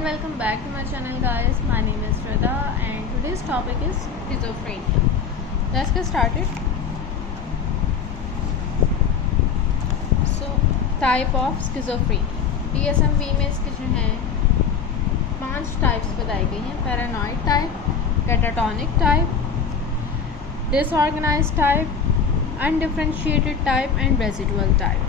and welcome back to my channel, guys. My name is Shraddha and today's topic is schizophrenia. Let's get started. So, type of schizophrenia. DSM-V में इसके जो हैं 5 types बताई गई हैं: paranoid type, catatonic type, disorganised type, undifferentiated type and residual type.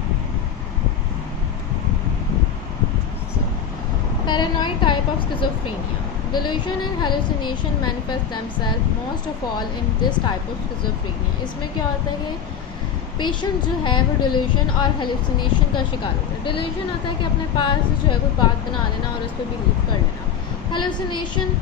Paranoid type of schizophrenia. Delusion and hallucination manifest themselves most of all in this type of schizophrenia. इसमें क्या होता है कि पेशेंट जो है वो डिल्यूजन और हेलुसिनेशन का शिकार होता है. डिल्यूजन होता है कि अपने पास जो है कोई बात बना लेना और उस पर बिलीव कर लेना. हेलुसिनेशन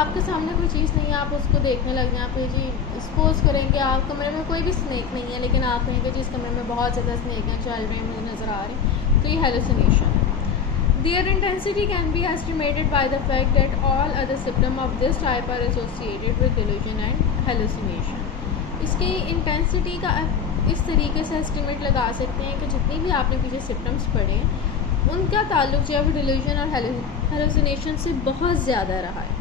आपके सामने कोई चीज़ नहीं है, आप उसको देखने लग जाएं. आप जी सपोज करें कि आप कमरे में कोई भी स्नेक नहीं है, लेकिन आप कहें कि जिस कमरे में बहुत ज़्यादा स्नेक हैं चल रहे हैं, मुझे नज़र आ रहे हैं, तो ये हेलुसिनेशन है. Their intensity can be estimated by the fact that all other symptoms of this type are associated with delusion and hallucination. इसकी इंटेंसिटी का इस तरीके से एस्टिमेट लगा सकते हैं कि जितनी भी आपने पीछे सिम्टम्स पढ़े हैं उनका ताल्लुक जो है वो डिल्यूजन और हेलुसिनेशन से बहुत ज़्यादा रहा है.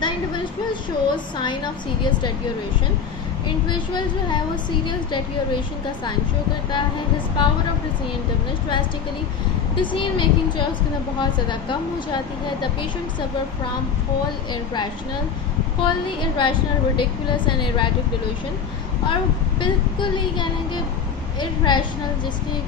The individual shows sign of serious deterioration. Individual जो है वो सीरियस डेटेरियोरेशन का साइन शो करता है. His power of decision diminished drastically. Decision making जो है उसके अंदर बहुत ज़्यादा कम हो जाती है. The patient suffer from wholly irrational ridiculous and erratic delusion. और बिल्कुल ही कह लें कि इरेशनल जिसकी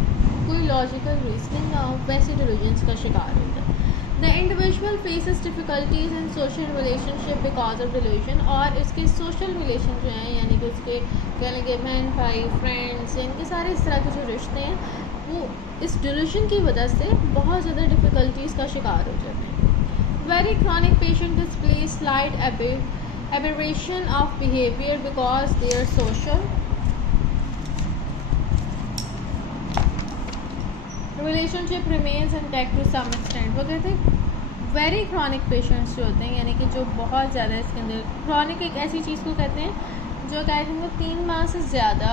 कोई लॉजिकल रीजनिंग ना हो वैसे डिल्यूजन्स का शिकार होता है. The individual faces difficulties in social relationship because of delusion. और इसके सोशल रिलेशन जो हैं यानी कि उसके कह लें कि बहन भाई फ्रेंड्स इनके सारे इस तरह के जो रिश्ते हैं वो इस डिल्यूजन की वजह से बहुत ज़्यादा डिफ़िकल्टीज़ का शिकार हो जाते हैं. Very chronic patient display slight aberration of behaviour because they are social relationship remains intact to some extent. वो कहते हैं वेरी क्रॉनिक पेशेंट्स जो होते हैं यानी कि जो बहुत ज़्यादा इसके अंदर क्रॉनिक एक ऐसी चीज़ को कहते हैं जो कहते हैं 3 माह से ज़्यादा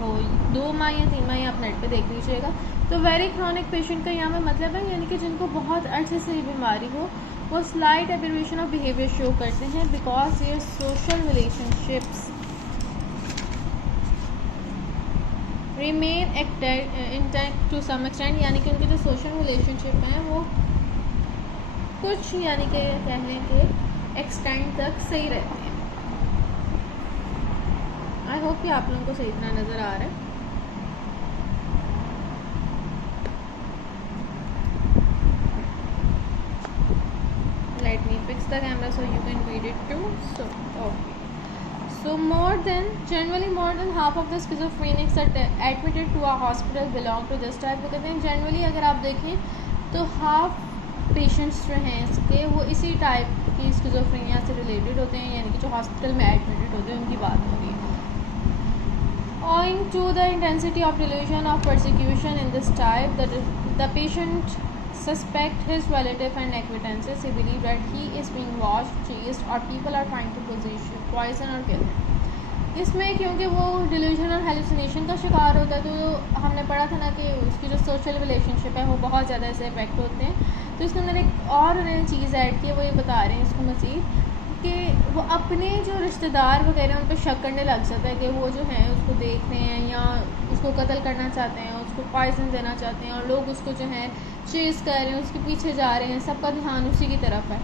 हो, 2 माह या 3 माह आप नेट पे देख लीजिएगा. तो वेरी क्रॉनिक पेशेंट का यहाँ पे मतलब है यानी कि जिनको बहुत अर्से से ये बीमारी हो वो slight aberration of behaviour show करते हैं बिकॉज ये social relationships remain intact to some extent. यानी कि उनके जो सोशल रिलेशनशिप हैं वो कुछ यानी कि कहने के एक्सटेंट तक सही रहते हैं. आई होप कि आप लोगों को सही तरह नज़र आ रहा है. Let me fix the camera so you can read it too. So okay. So generally more than half of the schizophrenics that admitted to a hospital belong to this type. वो कहते हैं जनरली अगर आप देखें तो half patients जो हैं इसके वो इसी टाइप की स्किज़ोफ्रेनिया से रिलेटेड होते हैं यानी कि जो हॉस्पिटल में एडमिटेड होते हैं उनकी बात हो रही है. Owing to the intensity of delusion of persecution in this type, the patient suspect his relative and acquaintances. He believe that he is being watched, chased, or people are trying to poison or kill him. इसमें क्योंकि वो delusion और hallucination का शिकार होता है तो हमने पढ़ा था ना कि उसकी जो सोशल रिलेशनशिप है वो बहुत ज़्यादा इससे इफेक्ट होते हैं. तो इसके अंदर एक और उन्होंने चीज़ ऐड की है, वो ये बता रहे हैं इसको मज़ीद कि वो अपने जो रिश्तेदार वगैरह उन पर शक करने लग जाता है कि वो जो हैं उसको देख रहे हैं या उसको कत्ल करना चाहते हैं, उसको पॉइजन देना चाहते हैं और लोग उसको जो है चेज़ कर रहे हैं, उसके पीछे जा रहे हैं, सबका ध्यान उसी की तरफ है.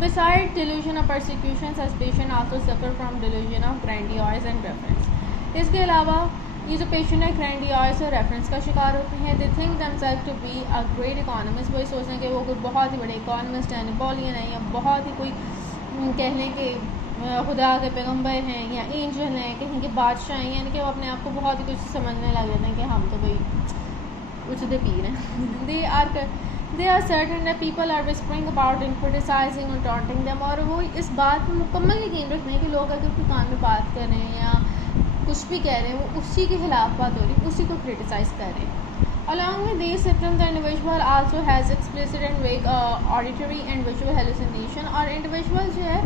Besides delusion of persecution, such patient also suffer from delusion of grandiose and reference. इसके अलावा ये जो पेशेंट है ग्रैंडियोस और रेफरेंस का शिकार होते हैं. They think themselves to be a great economist. वही सोचते हैं कि वो कोई बहुत ही बड़े इकोनॉमिस्ट हैं, नेपोलियन है या बहुत ही कोई कह लें कि खुदा के पैगंबर हैं या एंजल हैं, कहीं के बादशाह हैं. यानी कि वो अपने आप को बहुत ही कुछ समझने लग जाते हैं कि हम तो भाई उचदे पीर हैं. They are certain that people are whispering about and criticizing and taunting them. और वो इस बात में मुकम्मल यकीन रखते हैं कि लोग अगर कोई कान में बात कर रहे हैं या कुछ भी कह रहे हैं वो उसी के खिलाफ बात हो रही है, उसी को क्रिटिसाइज़ कर रहे हैं. Along with these symptoms, the individual also has explicit and vague auditory and visual hallucination. और इंडिविजुअल जो है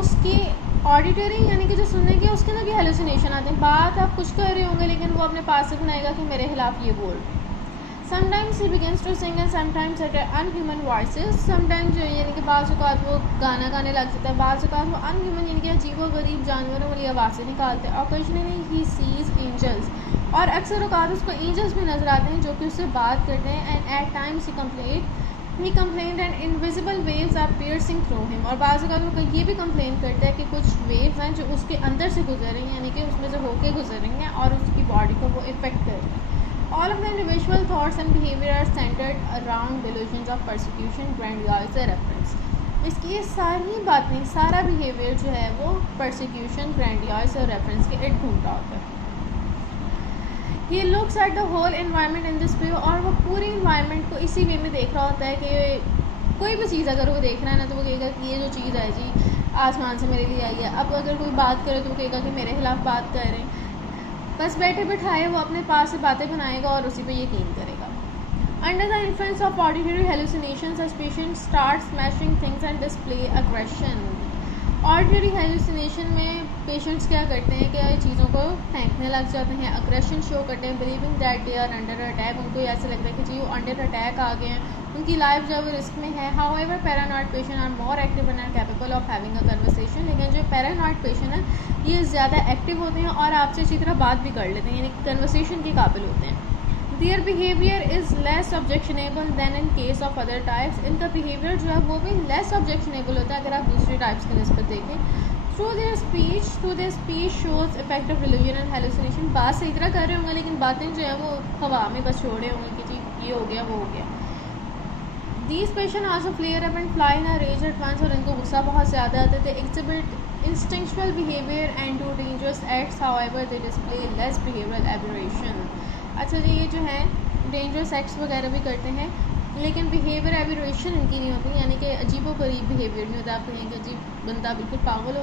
उसकी ऑडिटरी यानी कि जो सुनने की उसके अंदर भी हेलुसिनेशन आते हैं. बात आप कुछ कर रहे होंगे लेकिन वो अपने पास से बनाएगा कि मेरे खिलाफ ये बोल रहे हैं. Sometimes he begins to sing and sometimes at unhuman voices. Sometimes जो यानी कि बाज़ औक़ात वो गाना गाने लग जाता है, बाज़ औक़ात वो अनह्यूमन यानी कि अजीबोगरीब जानवरों वाली आवाज़ें निकालते हैं। ओकेजनली ही सीज एंजल्स, और अक्सर औक़ात उसको एंजल्स भी नज़र आते हैं जो कि उससे बात करते हैं। And at times he complain and invisible waves are piercing through him, और बाज़ औक़ात वो ये भी कंप्लेन करता है कि कुछ वेव्स हैं जो उसके अंदर से गुजर रही हैं, यानी कि उसमें से होके गुजर रही हैं और उसकी बॉडी को वो इफेक्ट कर रही हैं। All of the individual thoughts and behavior are centered around delusions of persecution, grandiose reference. इसकी ये सारी बातें, सारा बिहेवियर जो है वो persecution, grandiose और reference के इर्द घूम रहा होता है। He looks at the whole environment in this way, और वो पूरी environment को इसी वे में देख रहा होता है कि कोई भी चीज़ अगर वो देख रहा है ना, तो वो कहेगा कि ये जो चीज़ है जी आसमान से मेरे लिए आई है। अब अगर कोई बात करे तो वो कहेगा कि मेरे खिलाफ बात कर रहे हैं। बस बैठे बिठाए वो अपने पास से बातें बनाएगा और उसी पे यकीन करेगा। Under the influence of auditory hallucinations, such patient start smashing things and display aggression. Auditory hallucination में पेशेंट्स क्या करते हैं कि चीज़ों को फेंकने लग जाते हैं, अग्रेशन शो करते हैं, believing that they are under attack. उनको ऐसा लगता है कि जी वो अंडर अटैक आ गए हैं, उनकी लाइफ जो है रिस्क में है। However paranoid patient are more active and are capable of having a conversation. लेकिन जो पैरानॉइड पेशेंट है ये ज़्यादा एक्टिव होते हैं और आपसे अच्छी तरह बात भी कर लेते हैं, यानी कन्वर्सेशन के काबिल होते हैं। Their behaviour is less objectionable than in case of other types. इनका बिहेवियर जो है वो भी लेस ऑब्जेक्शनेबल होता है अगर आप दूसरे टाइप्स की निस्बत देखें। Through their speech shows effect of delusion and hallucination. बात सही तरह कर रहे होंगे लेकिन बातें जो है वो हवा में बस छोड़े होंगे कि जी ये हो गया वो हो गया। These patients also flare up and fly in a rage at once, और इनको गुस्सा बहुत ज़्यादा आता है। They exhibit instinctual behavior and do dangerous acts, however they display less behavioral aberration। अच्छा जी, ये जो है डेंजरस एक्ट्स वगैरह भी करते हैं लेकिन बिहेवियर एबरेशन इनकी नहीं होती, यानी कि अजीबोगरीब बिहेवियर नहीं होता। आप कहेंगे अजीब बंदा बिल्कुल पागल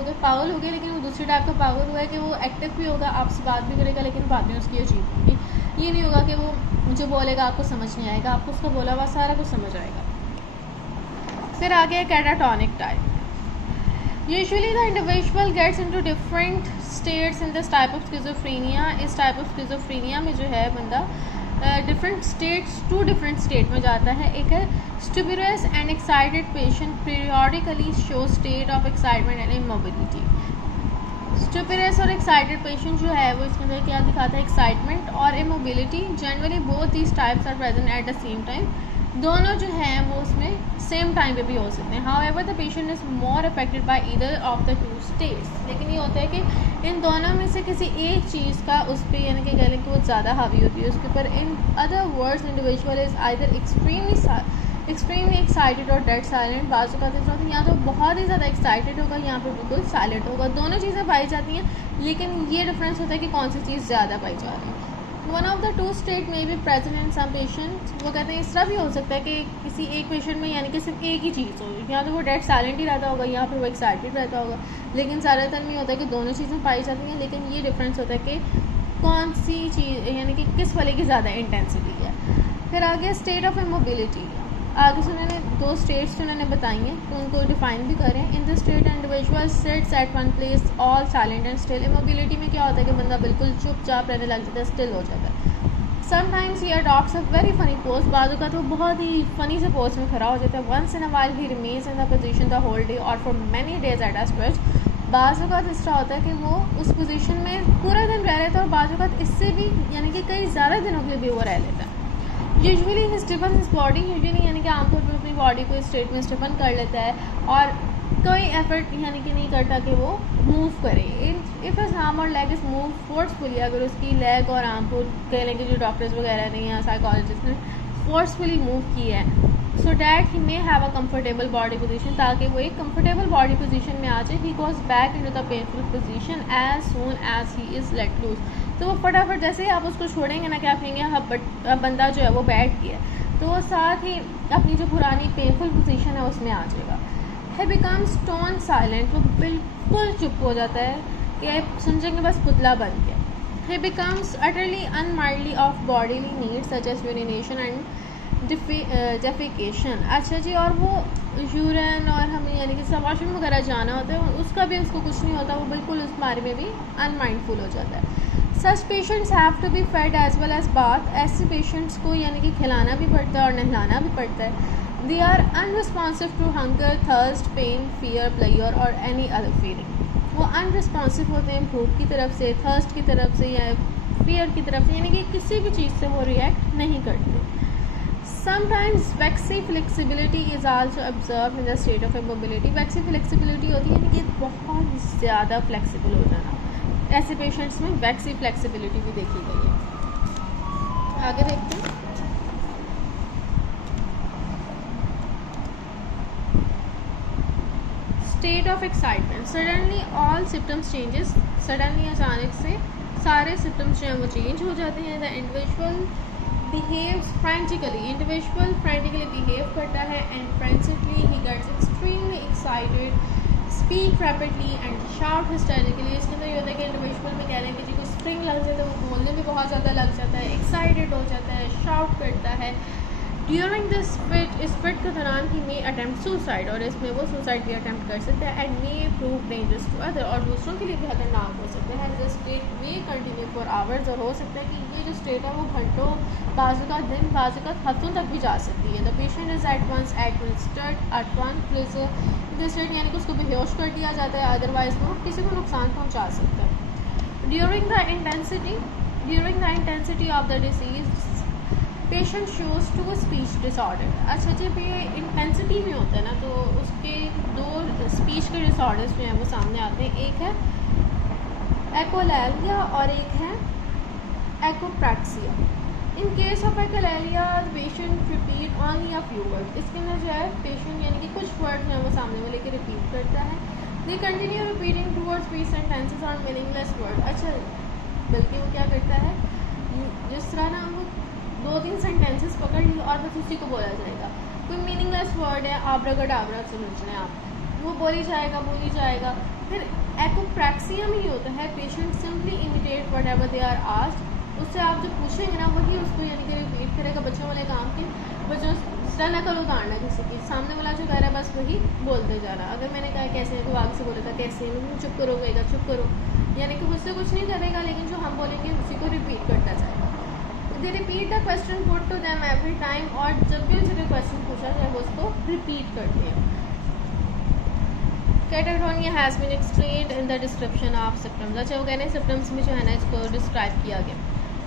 हो गया, लेकिन वो दूसरी टाइप का पागल हुआ है कि वो एक्टिव भी होगा, आपसे बात भी करेगा लेकिन बातें उसकी अजीब होंगी। ये नहीं होगा कि वो जो बोलेगा आपको समझ नहीं आएगा, आपको उसका बोला हुआ सारा कुछ समझ आएगा। फिर आगे catatonic type. Usually the individual gets into different states in this type of schizophrenia. इस टाइप ऑफ स्किज़ोफ्रेनिया में जो है बंदा डिफरेंट स्टेट में जाता है। एक है stuporous and excited patient periodically show state of excitement and immobility. Stuporous और एक्साइटेड पेशेंट जो है वो इसके अंदर क्या दिखाता है, एक्साइटमेंट और immobility. Generally both these types are present at the same time. दोनों जो हैं वो उसमें सेम टाइम पे भी हो सकते हैं। However the patient is more affected by either of the two states. लेकिन ये होता है कि इन दोनों में से किसी एक चीज़ का उस पर यानी कि कह लें कि वो ज़्यादा हावी होती है उसके ऊपर। In other words individual is either extremely excited और डेड साइलेंट। बाज़ औक़ात या तो बहुत ही ज़्यादा एक्साइटेड होगा, यहाँ पर बिल्कुल साइलेंट होगा। दोनों चीज़ें पाई जाती हैं लेकिन ये डिफरेंस होता है कि कौन सी चीज़ ज़्यादा पाई जा रही है। One of the two state में भी प्रेजेंट इन सम पेशेंट। वो कहते हैं इस तरह भी हो सकता है कि किसी एक पेशेंट में यानी कि सिर्फ एक ही चीज़ हो, या तो वो डेड साइलेंट ही रहता होगा, यहाँ पर वो एक्साइटेड रहता होगा। लेकिन ज़्यादातर में होता है कि दोनों चीज़ें पाई जाती हैं, लेकिन ये डिफरेंस होता है कि कौन सी चीज़ यानी कि किस वाले की ज़्यादा इंटेंसिटी है। फिर आगे स्टेट ऑफ इमोबिलिटी। आगे से उन्होंने दो स्टेट्स उन्होंने बताई हैं तो उनको डिफाइन भी करें। In the state individual seats eight one place all silent and still. Immobility में क्या होता है कि बंदा बिल्कुल चुपचाप रहने लग जाता है, स्टिल हो जाता है। Sometimes he adopts a very funny pose. बाजू का तो बहुत ही फनी से पोज में खड़ा हो जाता है। Once in a while he remains in the position the whole day or for many days at a stretch. बाजू का इस तरह होता है कि वो उस पोजीशन में पूरा दिन रह लेता है और बाजू का इससे भी यानी कि कई ज़्यादा दिनों के लिए भी वो रह लेता है। यूजुअली ही स्टिफन हिज बॉडी। यूजुअली यानी कि आमतौर पर अपनी बॉडी को इस स्टेट में स्टिफन कर लेता है और कोई एफर्ट यानी कि नहीं करता कि वो मूव करे। इफ़ हिज आर्म और लेग इज़ मूव फोर्सफुली, अगर उसकी लेग और आर्म को कह लें कि जो डॉक्टर्स वगैरह ने या साइकोलॉजिस्ट ने फोर्सफुली मूव की है, so that he may have a comfortable body position, ताकि वो एक कंफर्टेबल बॉडी पोजीशन में आ जाए। He goes back into the painful position as soon as he is let loose. तो वो फटाफट जैसे ही आप उसको छोड़ेंगे ना, क्या कहेंगे अब बंदा जो है वो बैठ गया, तो वो साथ ही अपनी जो पुरानी पेनफुल पोजीशन है उसमें आ जाएगा। ही बिकम्स स्टोन साइलेंट। वो बिल्कुल चुप हो जाता है कि समझेंगे बस पुतला बन गया। He becomes utterly unmindful of bodily needs such as urination and defecation. अच्छा जी, और वो यूरिन और हमें यानी कि वॉशरूम वगैरह जाना होता है उसका भी उसको कुछ नहीं होता, वो बिल्कुल उस बारे में भी अनमाइंडफुल हो जाता है। Such patients have to be fed as well as bath, ऐसे पेशेंट्स को यानी कि खिलाना भी पड़ता है और नहलाना भी पड़ता है। They are unresponsive to hunger, thirst, pain, fear, player और एनी अदर फीलिंग। वो अनरिस्पॉन्सिव होते हैं भूख की तरफ से, थर्स्ट की तरफ से या फियर की तरफ से, यानी कि किसी भी चीज़ से वो रिएक्ट नहीं करते। Sometimes waxy flexibility is also observe in the state of immobility. Waxy flexibility होती है यानी कि बहुत ज़्यादा फ्लेक्सिबल हो जाना, ऐसे पेशेंट्स में वैक्सी फ्लेक्सिबिलिटी भी देखी गई है। आगे देखते हैं। State of excitement, suddenly all symptoms changes, suddenly अचानक से सारे सिम्टम्स जो हैं वो चेंज हो जाते हैं। The individual behaves frantically, individual frantically behave करता है and frantically he gets extremely excited, speak rapidly and shout hysterically. इसके अंदर ये होता है कि इंडिविजुअल में कह रहे हैं कि जी को स्प्रिंग लग जाता है, वो बोलने में बहुत ज़्यादा लग जाता है, एक्साइटेड हो जाता है, शाउट करता है। ड्यूरिंग दिस फिट, इस फिट के दौरान ही मे अटैम्प्ट सुसाइड, और इसमें वो सुसाइड भी अटैम्प्ट कर सकता है and may prove dangerous to other, और दूसरों के लिए भी खतरनाक हो सकता है। This state may continue for hours, और हो सकता है कि ये जो स्टेट है वो घंटों, बाजू का दिन, बाजू का हफ्तों तक भी जा सकती है। The patient is at once administered at one place this state, यानी कि उसको बेहोश कर दिया जाता है, अदरवाइज वो किसी को नुकसान पहुँचा सकता है। During the intensity of the disease patient shows to speech disorder. अच्छा, जब ये इंटेंसिटी में होता है ना तो उसके दो स्पीच के डिसऑर्डर्स जो हैं वो सामने आते हैं। एक है एकोलैलिया और एक है echopraxia. In case of echolalia patient repeat only a few word, इसके अंदर जो है पेशेंट यानी कि कुछ वर्ड जो है वो सामने वाले के रिपीट करता है। They continue repeating towards three sentences और मीनिंगलेस वर्ड। अच्छा, बल्कि वो क्या करता है, जिस तरह ना वो 2-3 सेंटेंसेस पकड़ ली और बस उसी को बोला जाएगा। कोई मीनिंगलेस वर्ड है, आब्रागडाब्रा समझ लें आप, वो बोली जाएगा। फिर एकोप्रैक्सिया में ही होता है patient simply imitate whatever they are asked, उससे आप जो पूछेंगे ना वही उसको यानी कि रिपीट करेगा। बच्चों वाले काम के बच्चों से नकल उतारना, किसी की सामने वाला जो कह रहा है बस वही बोलते जा रहा। अगर मैंने कहा कैसे तो आगे से बोलेगा कैसे, चुप करो कहेगा चुप करो, यानी कि मुझसे कुछ नहीं करेगा, लेकिन जो हम बोलेंगे उसी को रिपीट करता जाएगा। They repeat the question put to them every time, और जब भी उनसे क्वेश्चन पूछा जाए वो उसको रिपीट करते हैं। Catatonia has been explained in the description of symptoms. अच्छा, वो कहने हैं सिम्टम्स में जो है ना इसको डिस्क्राइब किया गया।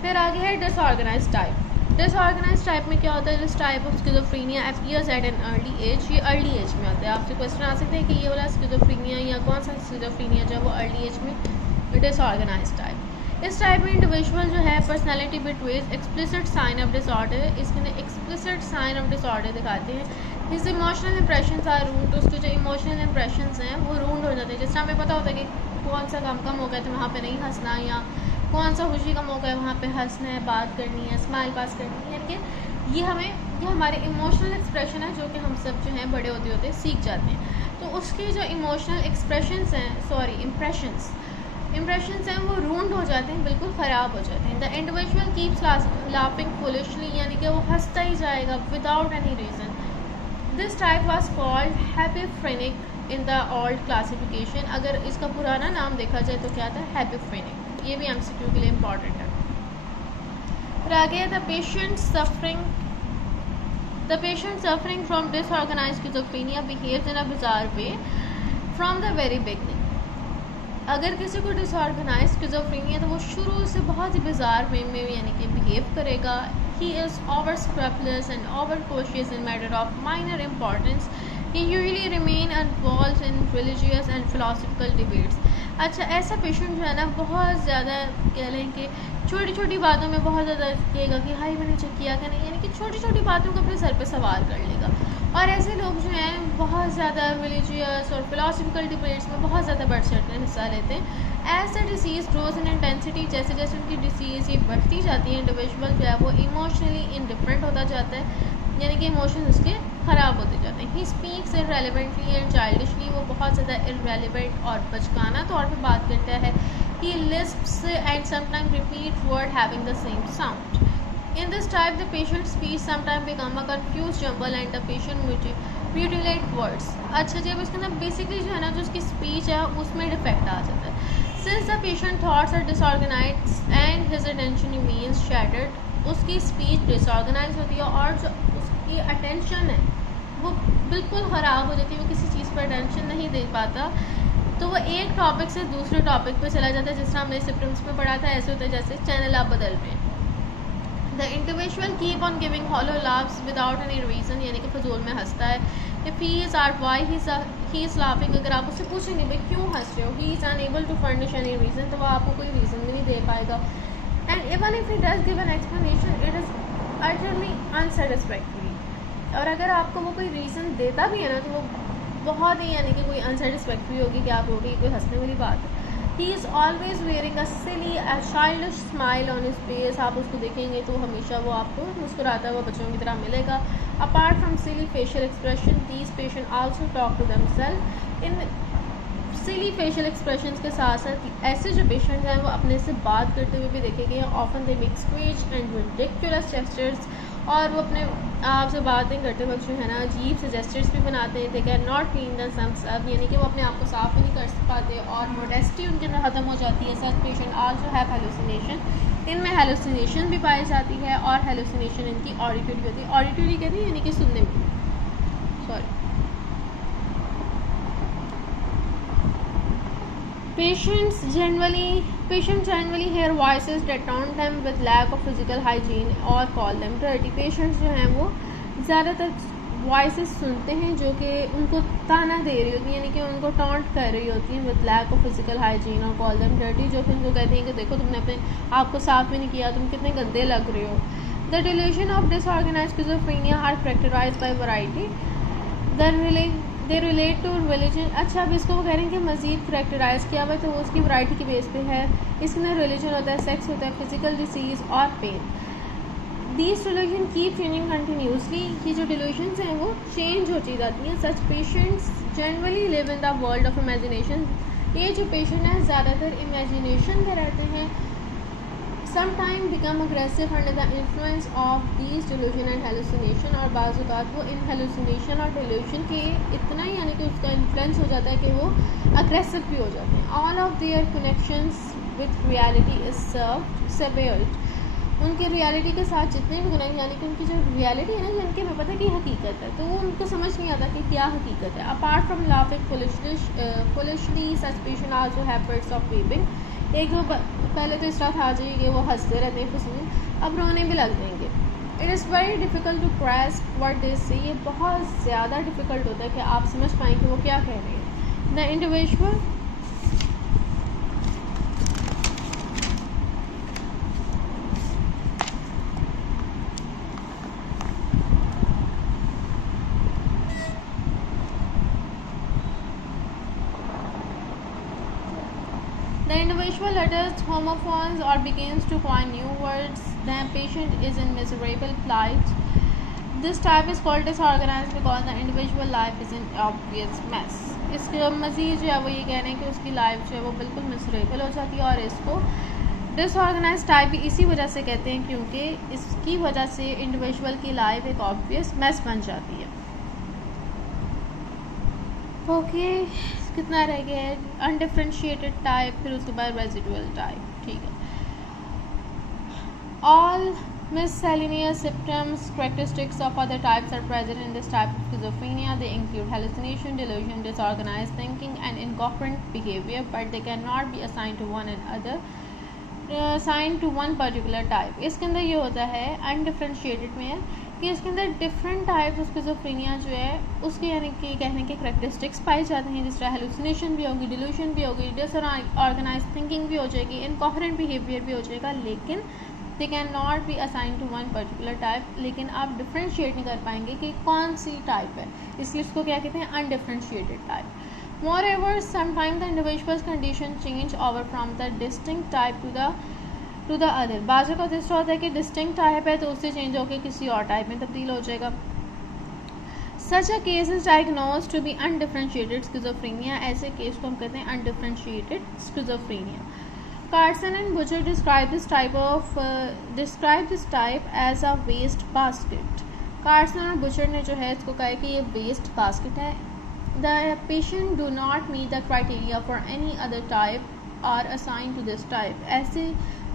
फिर आगे है डिसऑर्गेनाइज्ड टाइप। डिसऑर्गेनाइज्ड टाइप में क्या होता है, this type of schizophrenia appears at an early age, ये अर्ली एज में आता है। आपसे क्वेश्चन आ सकता है कि ये वाला स्किज़ोफ्रेनिया या कौन सा स्किज़ोफ्रेनिया जो है वो अर्ली एज में डिसऑर्गेनाइज्ड टाइप। इस टाइप में इंडिविजुअल जो है personality betrays explicit sign of disorder, इसके अंदर एक्सप्लिसिट साइन ऑफ डिसऑर्डर दिखाते हैं। His emotional impressions are ruined, तो उसके जो इमोशनल इंप्रेशंस हैं वो रूंड हो जाते हैं। जिस तरह हमें पता होता है कि कौन सा काम का मौका है तो वहाँ पे नहीं हंसना, या कौन सा खुशी का मौका है वहाँ पे हंसना है, बात करनी है, स्माइल पास करनी है, यानी कि ये हमारे इमोशनल एक्सप्रेशन है जो कि हम सब जो हैं बड़े होते होते सीख जाते हैं। तो उसके जो इमोशनल एक्सप्रेशंस हैं, इम्प्रेशंस हैं वो रूंड हो जाते हैं, बिल्कुल ख़राब हो जाते हैं। The individual keeps laughing foolishly, यानी कि वो हंसता ही जाएगा without any reason. This type was called hebephrenic in the old classification. अगर इसका पुराना नाम देखा जाए तो क्या था, हैप्पीफ्रेनिक। ये भी एमसीक्यू के लिए इम्पॉर्टेंट है। फिर आगे the patient suffering from disorganized schizophrenia behaves in a bizarre way from the very beginning. अगर किसी को डिसऑर्गेनाइज्ड स्किज़ोफ्रेनिया तो वो शुरू से बहुत ही बिज़ार वे में यानी कि बिहेव करेगा। He is over scrupulous and over cautious in matter of minor importance. He usually remain involved in religious and philosophical debates. अच्छा, ऐसा पेशेंट जो है ना बहुत ज़्यादा कह लें कि छोटी छोटी बातों में बहुत ज़्यादा कहेगा कि हाई मैंने चेक किया कि नहीं, यानी कि छोटी छोटी बातों को अपने सर पे सवार कर लेगा। और ऐसे लोग जो हैं बहुत ज़्यादा रिलीजियस और फिलोसफिकल डिबेट्स में बहुत ज़्यादा बढ़ चढ़ कर हिस्सा लेते हैं। As the disease grows in intensity, जैसे जैसे उनकी डिसीज़ ये बढ़ती जाती है, इंडिविजुअल जो है वो इमोशनली इंडिफरेंट होता जाता है, यानी कि इमोशन उसके ख़राब होते जाते हैं। ही स्पीक्स इररेलेवेंटली एंड चाइल्डिशली, वो बहुत ज़्यादा इररेलेवेंट और बचकाना तौर पे बात करता है। He lisps and sometime repeat word having the same sound. In this type, the patient's speech sometimes become a confused jumble and the patient mutilate words. अच्छा, जब उसके अंदर बेसिकली जो है ना जो उसकी स्पीच है उसमें डिफेक्ट आ जाता है। Since the patient thoughts are disorganized and his attention remains shattered, उसकी स्पीच डिसऑर्गेनाइज होती है और जो उसकी अटेंशन है वो बिल्कुल ख़राब हो जाती है, वो किसी चीज़ पर अटेंशन नहीं दे पाता, तो वो एक टॉपिक से दूसरे टॉपिक पे चला जाता है। जिस तरह हमने सिम्टम्स में पढ़ा था, ऐसे होता है जैसे चैनल आप बदल रहे हैं। The individual keep on giving hollow laughs without any reason, यानी कि फजूल में हंसता है। इफ़ ही इज़ आर्ट वाई ही इज़ लाफिंग, अगर आप उससे पूछेंगे भाई क्यों हंस रहे हो, he is unable to furnish any reason, तो वो आपको कोई रीज़न भी नहीं दे पाएगा। And even if he does give an explanation it is utterly unsatisfactory, और अगर आपको वो कोई रीज़न देता भी है ना तो वो बहुत ही यानी कि कोई अनसेटिस्फैक्ट्री होगी कि आप होगी कोई हंसने वाली बात है। He is always wearing a silly a childish smile on his face, आप उसको देखेंगे तो हमेशा वो आपको मुस्कुराता हुआ बच्चों की तरह मिलेगा। Apart from silly facial expression these patient also talk to themself. इन सिली फेशियल एक्सप्रेशंस के साथ साथ ऐसे जो पेशेंट हैं वो अपने से बात करते हुए भी देखे गए हैं। Often they make screech and ridiculous gestures, और वो अपने आप से बातें करते वक्त जो है ना अजीब से जेस्चर्स भी बनाते हैं। दे can not clean themselves up, यानी कि वो अपने आप को साफ भी नहीं कर पाते और मोडेस्टी उनके अंदर ख़त्म हो जाती है। सच पेशेंट आल्सो हैव हेलुसिनेशन, इनमें हेलुसिनेशन भी पाई जाती है, और हेलुसिनेशन इनकी ऑडिटरी होती है। ऑडिटरी कहती है यानी कि सुनने में, sorry. Patients generally hear voices that taunt them with lack of physical hygiene or call them dirty. Patients जो हैं वो ज़्यादातर वॉइसेस सुनते हैं जो कि उनको ताना दे रही होती हैं, यानी कि उनको टॉन्ट कर रही होती हैं with lack of physical hygiene और कॉल देम डर्टी, जो कि उनको कहती हैं कि देखो तुमने अपने आप को साफ भी नहीं किया, तुम कितने गंदे लग रहे हो। The delusion of disorganised schizophrenia are characterised by variety, they relate to religion. अच्छा, अब इसको वो कह रहे हैं कि मज़ीद करेक्टराइज किया हुआ है तो वो उसकी वैरायटी के बेस पे है। इसके अंदर रिलीजन होता है, सेक्स होता है, फिजिकल डिसीज़ और pain. These delusion keep changing continuously, ये जो डिल्यूशंस हैं वो चेंज होती जाती हैं। Such patients generally live in the world of imagination, ये जो पेशेंट हैं ज़्यादातर इमेजिनेशन में रहते हैं। Sometimes become aggressive under the influence of these delusion and hallucination, और बाज़ औक़ात वो इन hallucination और delusion के इतना ही यानी कि उसका इन्फ्लुएंस हो जाता है कि वो aggressive भी हो जाते हैं। All of their connections with reality is severed, उनके रियलिटी के साथ जितने भी कनेक्ट यानी कि उनकी जो रियलिटी है ना जिनके में पता है कि हकीकत है, तो वो उनको समझ नहीं आता कि क्या हकीकत है। Apart from laughing foolishly such patient also have fits of weeping, एक दो पहले तो इस तरह था जी कि वो हंसते रहते हैं फजूल, अब रोने भी लग जाएंगे। It is very difficult to grasp what they say, ये बहुत ज़्यादा डिफ़िकल्ट होता है कि आप समझ पाएँ कि वो क्या कह रहे हैं। The individual utters homophones or begins to coin new words. The patient is in miserable plight. This type is called disorganized because the individual life is in obvious mess. इसके मज़ीद जो है वो ये कह रहे हैं कि उसकी लाइफ जो है वो बिल्कुल मिसरेबल हो जाती है, और इसको डिसऑर्गेनाइज टाइप भी इसी वजह से कहते हैं क्योंकि इसकी वजह से इंडिविजुअल की लाइफ एक ऑब्वियस मैस बन जाती है। ओके, कितना रह गया है? अनडिफ्रेंशिएटेड टाइप, फिर उसके बाद रेजिडुअल टाइप, ठीक है। All miscellaneous symptoms characteristics of other types are present in this type of schizophrenia. They include hallucination, delusion, disorganized thinking and incoherent behavior, but they cannot be assigned to one another, assigned to one particular type. इसके अंदर ये होता है undifferentiated में कि इसके अंदर different types of schizophrenia जो है उसके यानी कि कहने के करैक्टरिस्टिक्स पाए जाते हैं, जिस तरह हेलुसिनेशन भी होगी, डिल्यूशन भी होगी, डिसऑर्गेनाइज्ड थिंकिंग भी हो जाएगी, इनकोहेरेंट बिहेवियर भी हो जाएगा, लेकिन they can not be assign to one particular type, लेकिन आप डिफ्रेंशिएट नहीं कर पाएंगे कि कौन सी टाइप है, इसलिए इसको क्या कहते हैं? Undifferentiated type. Moreover sometimes the individual's condition change over from the distinct type to the other. बाज़ का इस तरह होता है कि डिस्टिंक्ट टाइप है तो उससे चेंज होकर किसी और टाइप में तब्दील हो जाएगा। Such a case is diagnosed to be undifferentiated schizophrenia. ऐसे केस को हम कहते हैं undifferentiated schizophrenia. Carson and Butcher describe this type as a waste basket. Carson और Butcher ने जो है इसको कहा है कि ये waste basket है. The patient do not meet the criteria for any other type are assign to this type. ऐसे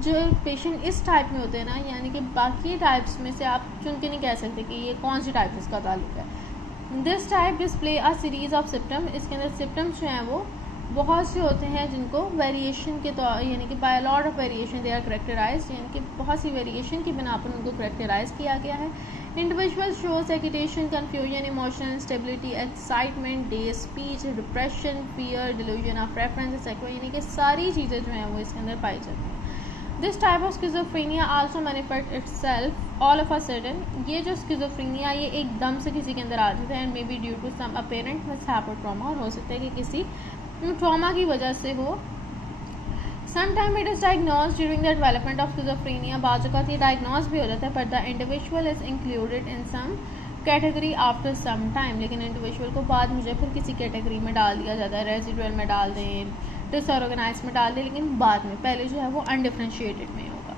जो पेशेंट इस टाइप में होते हैं ना, यानी कि बाकी टाइप्स में से आप चुन के नहीं कह सकते कि ये कौन सी टाइप इसका ताल्लुक है। This type display a series of symptom, इसके अंदर सिम्टम्स जो हैं वो बहुत से होते हैं जिनको वेरिएशन के तौर यानी कि by lot of variation they are characterise, यानी कि बहुत सी वेरिएशन की बिना पर उनको करेक्टराइज किया गया है। Individual shows agitation, confusion, emotional instability, excitement, day speech, depression, fear, delusion of reference etcetera, यानी कि सारी चीज़ें जो हैं वो इसके अंदर पाई जाती हैं। This type of schizophrenia also manifest itself all of a sudden, ये जो स्किज़ोफ्रेनिया ये एकदम से किसी के अंदर आ जाता है, and may be due to some apparent mishap और ट्रॉमा, और हो सकता है कि किसी ट्रॉमा की वजह से हो। Sometime it is diagnose during the development of schizophrenia, बाज़ औक़ात ये डायग्नोज भी हो जाता है, but the individual is included in some category after some time, लेकिन इंडिविजुअल को बाद मुझे फिर किसी कैटेगरी में डाल दिया जाता है, रेजिडुअल में डाल दें, डिसऑर्गेनाइज में डाल दें, लेकिन बाद में, पहले जो है वो अनडिफरेंशिएटेड में होगा।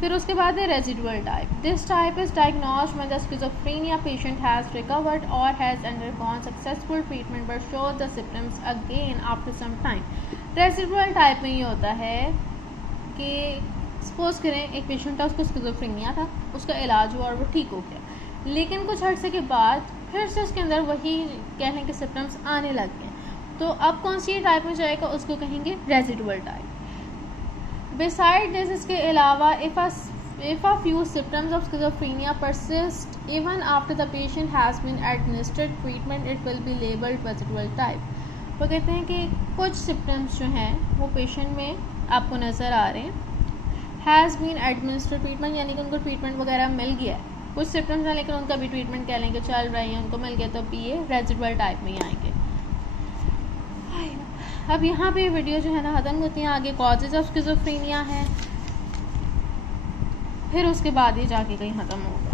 फिर उसके बाद है residual type. This type is diagnosed when the schizophrenia patient has recovered or has undergone successful treatment but shows the symptoms again after some time. Residual type में ये होता है कि सपोज करें एक पेशेंट था, उसको स्किज़ोफ्रेनिया था, उसका इलाज हुआ और वो ठीक हो गया, लेकिन कुछ अर्से के बाद फिर से उसके अंदर वही कहने के सिम्पटम्स आने लग गए, तो अब कौन सी टाइप में जाएगा, उसको कहेंगे रेजिडुअल टाइप। बिसाइड दिस, इसके अलावा if a few symptoms of schizophrenia persist even after the patient has been administered treatment, it will be labeled residual type। वो कहते हैं कि कुछ सिम्टम्स जो हैं वो पेशेंट में आपको नज़र आ रहे हैं, हैज़ बीन एडमिनिस्टर्ड ट्रीटमेंट, यानी कि उनको ट्रीटमेंट वगैरह मिल गया है, कुछ सिम्टम्स हैं लेकिन उनका भी ट्रीटमेंट कह लेंगे चल रही है, उनको मिल गया, तो भी ये रेजिडुअल टाइप में ही आएंगे। अब यहाँ पे वीडियो जो है ना ख़त्म होती है, आगे कॉजेज ऑफ स्किज़ोफ्रेनिया है, फिर उसके बाद ही जाके कहीं ख़त्म होगा।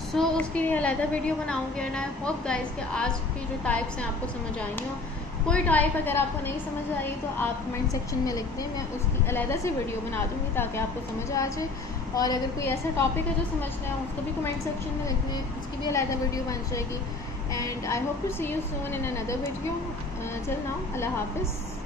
सो उसके लिए अलग वीडियो बनाऊंगी, एंड आई होप गाइस कि आज की जो टाइप्स हैं आपको समझ आई हो। कोई टाइप अगर आपको नहीं समझ आई तो आप कमेंट सेक्शन में लिख दें, मैं उसकी अलग से वीडियो बना दूँगी ताकि आपको समझ आ जाए। और अगर कोई ऐसा टॉपिक है जो समझना है उसको भी कमेंट सेक्शन में लिख दें, उसकी भी अलग वीडियो बन जाएगी। And I hope to see you soon in another video. Till now, Allah Hafiz.